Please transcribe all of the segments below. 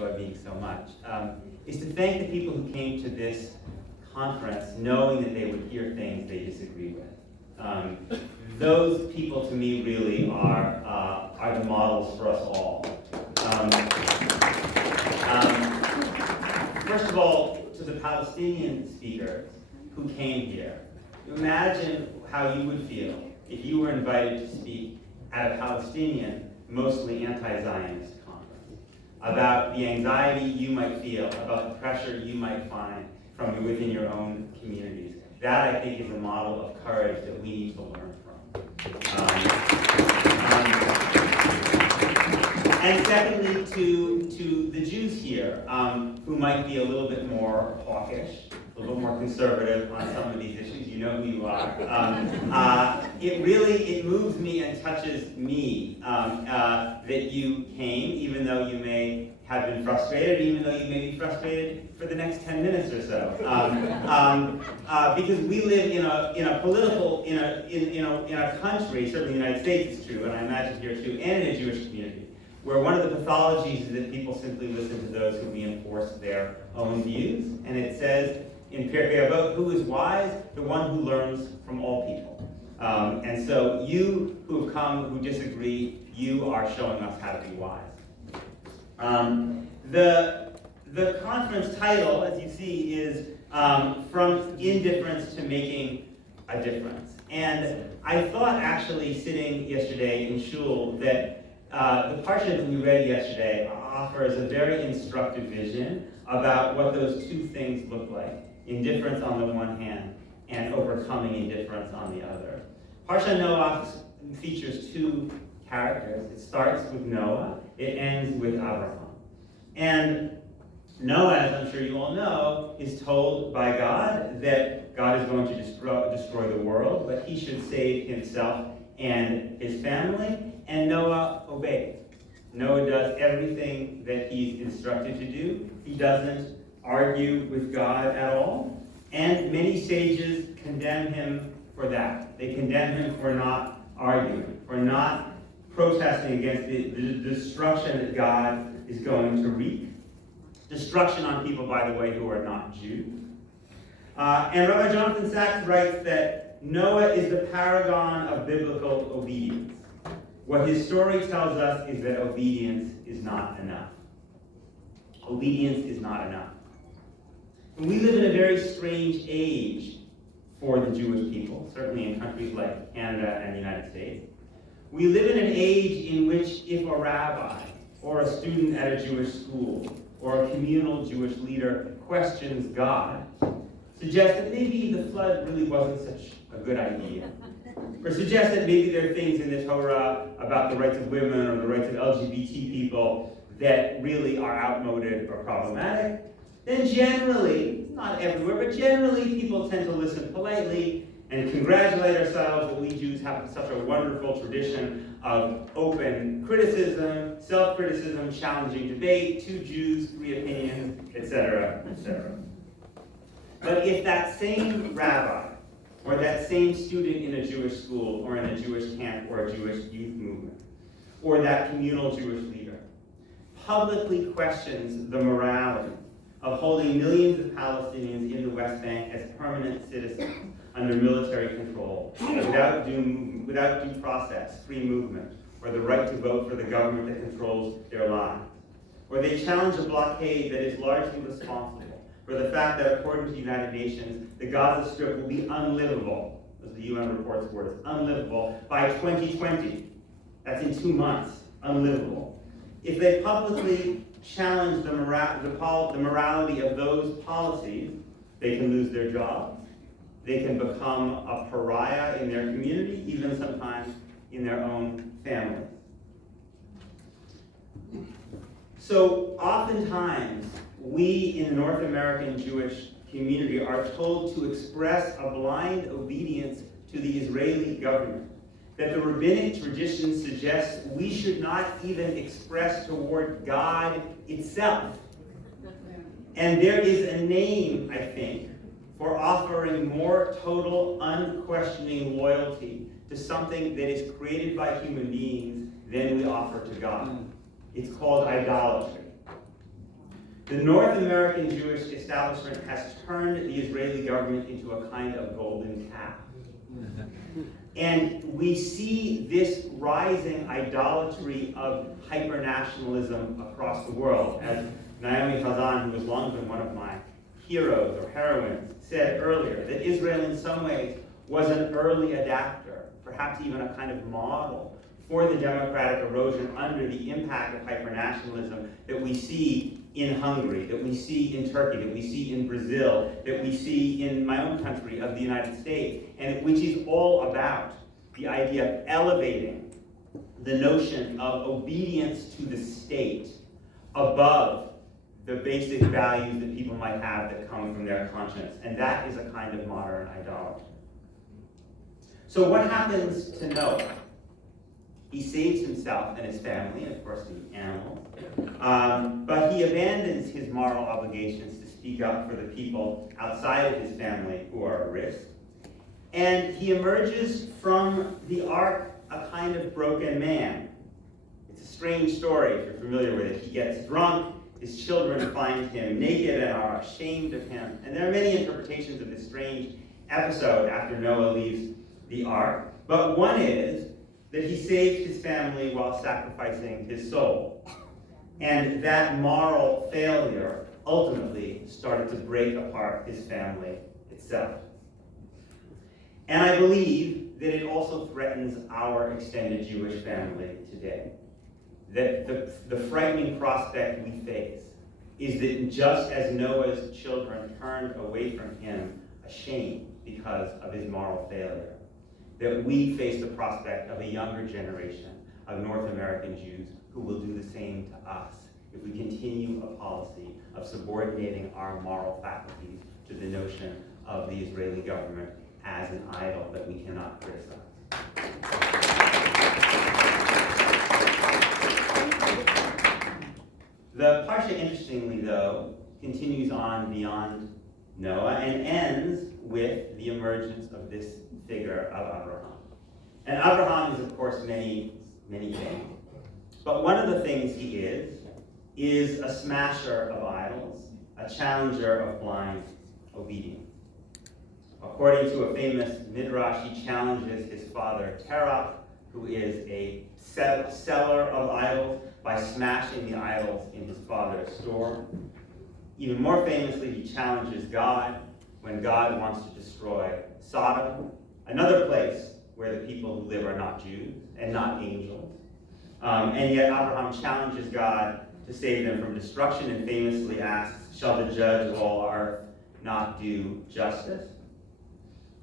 enjoy being so much, is to thank the people who came to this conference knowing that they would hear things they disagree with. Those people to me really are the models for us all. First of all, to the Palestinian speakers who came here, imagine how you would feel if you were invited to speak at a Palestinian, mostly anti-Zionist conference, about the anxiety you might feel, about the pressure you might find from within your own communities. That, I think, is a model of courage that we need to learn from. And secondly, to the Jews here, who might be a little bit more hawkish, a little bit more conservative on some of these issues. You know who you are. It moves me and touches me that you came, even though you may have been frustrated, even though you may be frustrated for the next 10 minutes or so. Because we live in a political, in a country, certainly the United States is true, and I imagine here too, and in a Jewish community, where one of the pathologies is that people simply listen to those who reinforce their own views. And it says in Pirkei Avot, who is wise? The one who learns from all people. And so you who have come, who disagree, you are showing us how to be wise. The conference title, as you see, is From Indifference to Making a Difference. And I thought actually sitting yesterday in shul that the parsha that we read yesterday offers a very instructive vision about what those two things look like. Indifference on the one hand, and overcoming indifference on the other. Parsha Noah features two characters. It starts with Noah, it ends with Abraham. And Noah, as I'm sure you all know, is told by God that God is going to destroy the world, but he should save himself and his family. And Noah obeys. Noah does everything that he's instructed to do. He doesn't argue with God at all. And many sages condemn him for that. They condemn him for not arguing, for not protesting against the destruction that God is going to wreak. Destruction on people, by the way, who are not Jews. And Rabbi Jonathan Sachs writes that Noah is the paragon of biblical obedience. What his story tells us is that obedience is not enough. Obedience is not enough. And we live in a very strange age for the Jewish people, certainly in countries like Canada and the United States. We live in an age in which if a rabbi or a student at a Jewish school or a communal Jewish leader questions God, suggests that maybe the flood really wasn't such a good idea. Or suggest that maybe there are things in the Torah about the rights of women or the rights of LGBT people that really are outmoded or problematic, then generally, not everywhere, but generally people tend to listen politely and congratulate ourselves that we Jews have such a wonderful tradition of open criticism, self-criticism, challenging debate, 2 Jews, 3 opinions, etc., etc. But if that same rabbi or that same student in a Jewish school, or in a Jewish camp, or a Jewish youth movement, or that communal Jewish leader, publicly questions the morality of holding millions of Palestinians in the West Bank as permanent citizens under military control, without due process, free movement, or the right to vote for the government that controls their lives. Or they challenge a blockade that is largely responsible for the fact that, according to the United Nations, the Gaza Strip will be unlivable, as the UN report's words, unlivable by 2020. That's in 2 months, unlivable. If they publicly challenge the morality of those policies, they can lose their jobs, they can become a pariah in their community, even sometimes in their own families. So oftentimes, we in the North American Jewish community are told to express a blind obedience to the Israeli government, that the rabbinic tradition suggests we should not even express toward God itself. And there is a name, I think, for offering more total, unquestioning loyalty to something that is created by human beings than we offer to God. It's called idolatry. The North American Jewish establishment has turned the Israeli government into a kind of golden calf. And we see this rising idolatry of hyper-nationalism across the world. As Naomi Chazan, who has long been one of my heroes or heroines, said earlier, that Israel in some ways was an early adapter, perhaps even a kind of model for the democratic erosion under the impact of hyper-nationalism that we see in Hungary, that we see in Turkey, that we see in Brazil, that we see in my own country of the United States, and which is all about the idea of elevating the notion of obedience to the state above the basic values that people might have that come from their conscience. And that is a kind of modern idolatry. So what happens to Noah? He saves himself and his family, and of course the animals, but he abandons his moral obligations to speak up for the people outside of his family who are at risk. And he emerges from the ark a kind of broken man. It's a strange story if you're familiar with it. He gets drunk, his children find him naked and are ashamed of him. And there are many interpretations of this strange episode after Noah leaves the ark. But one is that he saved his family while sacrificing his soul. And that moral failure ultimately started to break apart his family itself. And I believe that it also threatens our extended Jewish family today. That the frightening prospect we face is that just as Noah's children turned away from him ashamed because of his moral failure, that we face the prospect of a younger generation of North American Jews who will do the same to us if we continue a policy of subordinating our moral faculties to the notion of the Israeli government as an idol that we cannot criticize. The Parsha, interestingly though, continues on beyond Noah and ends with the emergence of this figure of Abraham. And Abraham is, of course, many, many things. But one of the things he is a smasher of idols, a challenger of blind obedience. According to a famous midrash, he challenges his father Terach, who is a seller of idols, by smashing the idols in his father's store. Even more famously, he challenges God when God wants to destroy Sodom, another place where the people who live are not Jews and not angels. And yet Abraham challenges God to save them from destruction and famously asks, "Shall the judge of all earth not do justice?"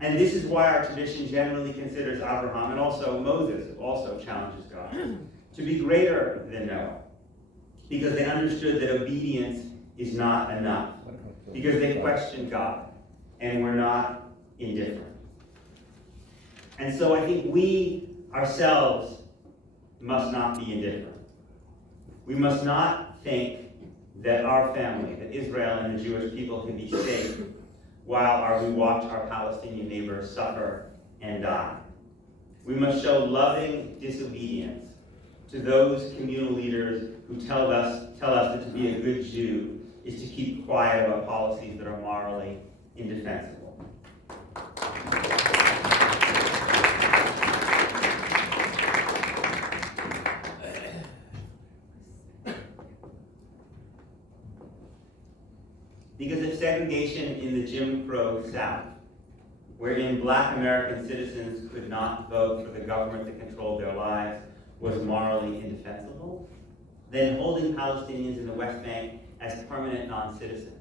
And this is why our tradition generally considers Abraham, and also Moses, who also challenges God, to be greater than Noah, because they understood that obedience is not enough, because they questioned God and were not indifferent. And so I think we ourselves must not be indifferent. We must not think that our family, that Israel and the Jewish people can be safe while we watch our Palestinian neighbors suffer and die. We must show loving disobedience to those communal leaders who tell us that to be a good Jew is to keep quiet about policies that are morally indefensible. Because if segregation in the Jim Crow South, wherein Black American citizens could not vote for the government that controlled their lives, was morally indefensible, then holding Palestinians in the West Bank as permanent non-citizens,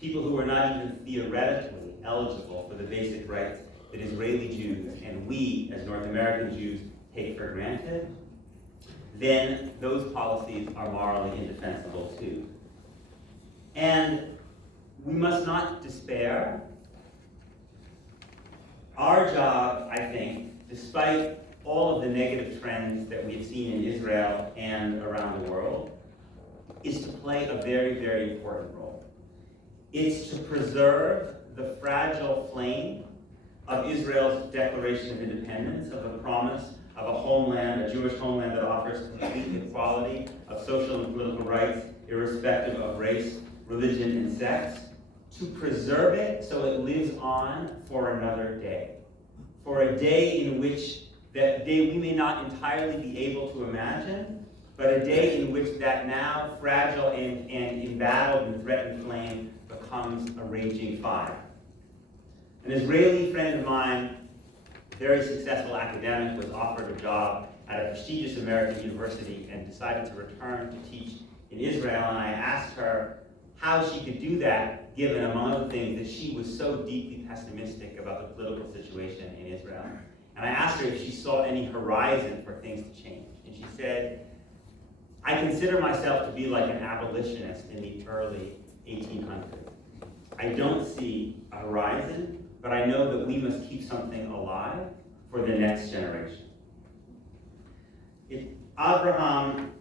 people who were not even theoretically eligible for the basic rights that Israeli Jews and we, as North American Jews, take for granted, then those policies are morally indefensible too. And we must not despair. Our job, I think, despite all of the negative trends that we've seen in Israel and around the world, is to play a very, very important role. It's to preserve the fragile flame of Israel's Declaration of Independence, of the promise of a homeland, a Jewish homeland that offers complete equality of of social and political rights, irrespective of race, religion, and sex, to preserve it so it lives on for another day. For a day in which that day we may not entirely be able to imagine, but a day in which that now fragile and embattled and threatened flame becomes a raging fire. An Israeli friend of mine, very successful academic, was offered a job at a prestigious American university and decided to return to teach in Israel, and I asked her how she could do that, given, among other things, that she was so deeply pessimistic about the political situation in Israel. And I asked her if she saw any horizon for things to change. And she said, I consider myself to be like an abolitionist in the early 1800s. I don't see a horizon, but I know that we must keep something alive for the next generation. If Abraham,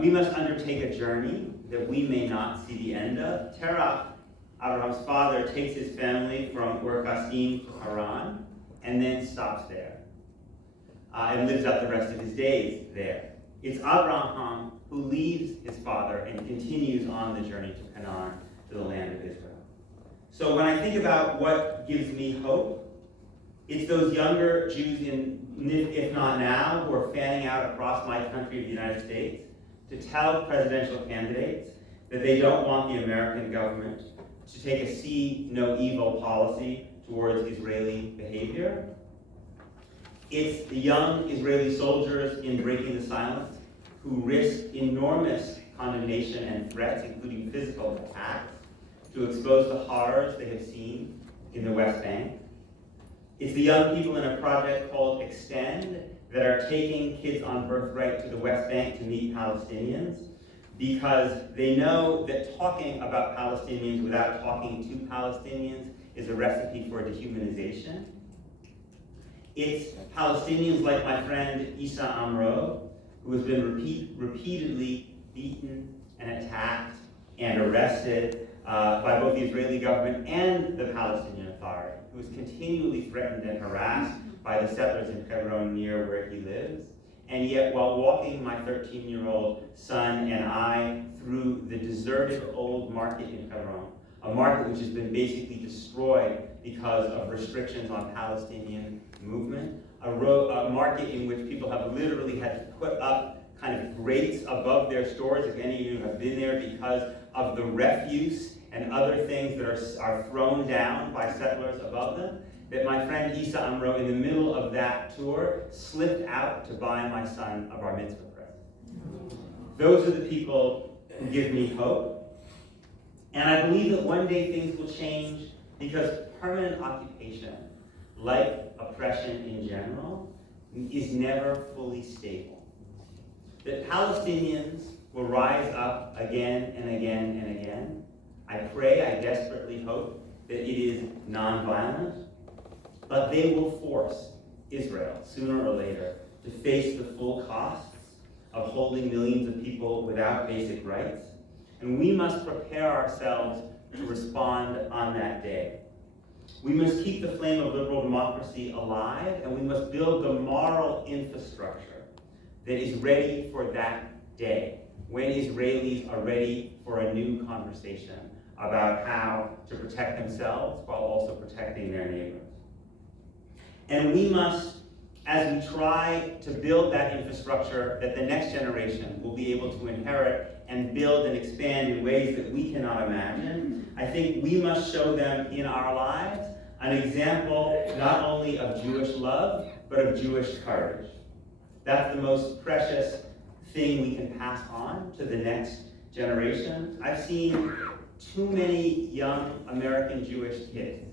we must undertake a journey that we may not see the end of. Terach, Abraham's father, takes his family from Ur Kasdim to Haran and then stops there and lives out the rest of his days there. It's Abraham who leaves his father and continues on the journey to Canaan, to the land of Israel. So when I think about what gives me hope, it's those younger Jews, if not now, who are fanning out across my country of the United States to tell presidential candidates that they don't want the American government to take a see no evil policy towards Israeli behavior. It's the young Israeli soldiers in breaking the silence who risk enormous condemnation and threats, including physical attacks, to expose the horrors they have seen in the West Bank. It's the young people in a project called Extend that are taking kids on birthright to the West Bank to meet Palestinians because they know that talking about Palestinians without talking to Palestinians is a recipe for dehumanization. It's Palestinians like my friend Issa Amro, who has been repeatedly beaten and attacked and arrested by both the Israeli government and the Palestinian Authority, who is continually threatened and harassed by the settlers in Hebron near where he lives. And yet, while walking my 13-year-old son and I through the deserted old market in Hebron, a market which has been basically destroyed because of restrictions on Palestinian movement, a market in which people have literally had to put up kind of grates above their stores, if any of you have been there, because of the refuse and other things that are thrown down by settlers above them, that my friend Issa Amro, in the middle of that tour, slipped out to buy my son a bar mitzvah present. Those are the people who give me hope. And I believe that one day things will change because permanent occupation, like oppression in general, is never fully stable. That Palestinians will rise up again and again and again. I pray, I desperately hope that it is nonviolent, but they will force Israel, sooner or later, to face the full costs of holding millions of people without basic rights. And we must prepare ourselves to respond on that day. We must keep the flame of liberal democracy alive, and we must build the moral infrastructure that is ready for that day, when Israelis are ready for a new conversation about how to protect themselves while also protecting their neighbors. And we must, as we try to build that infrastructure that the next generation will be able to inherit and build and expand in ways that we cannot imagine, I think we must show them in our lives an example not only of Jewish love, but of Jewish courage. That's the most precious thing we can pass on to the next generation. I've seen too many young American Jewish kids,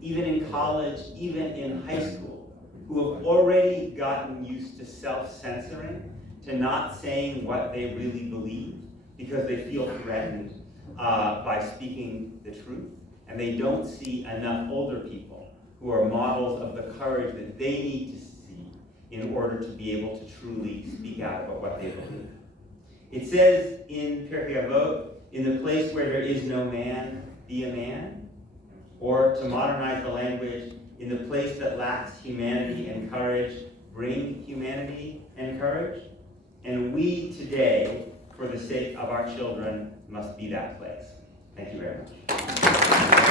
even in college, even in high school, who have already gotten used to self-censoring, to not saying what they really believe, because they feel threatened by speaking the truth, and they don't see enough older people who are models of the courage that they need to see in order to be able to truly speak out about what they believe. It says in Pirkei Avot, in the place where there is no man, be a man. Or to modernize the language, in the place that lacks humanity and courage, bring humanity and courage. And we today for the sake of our children, must be that place. Thank you very much.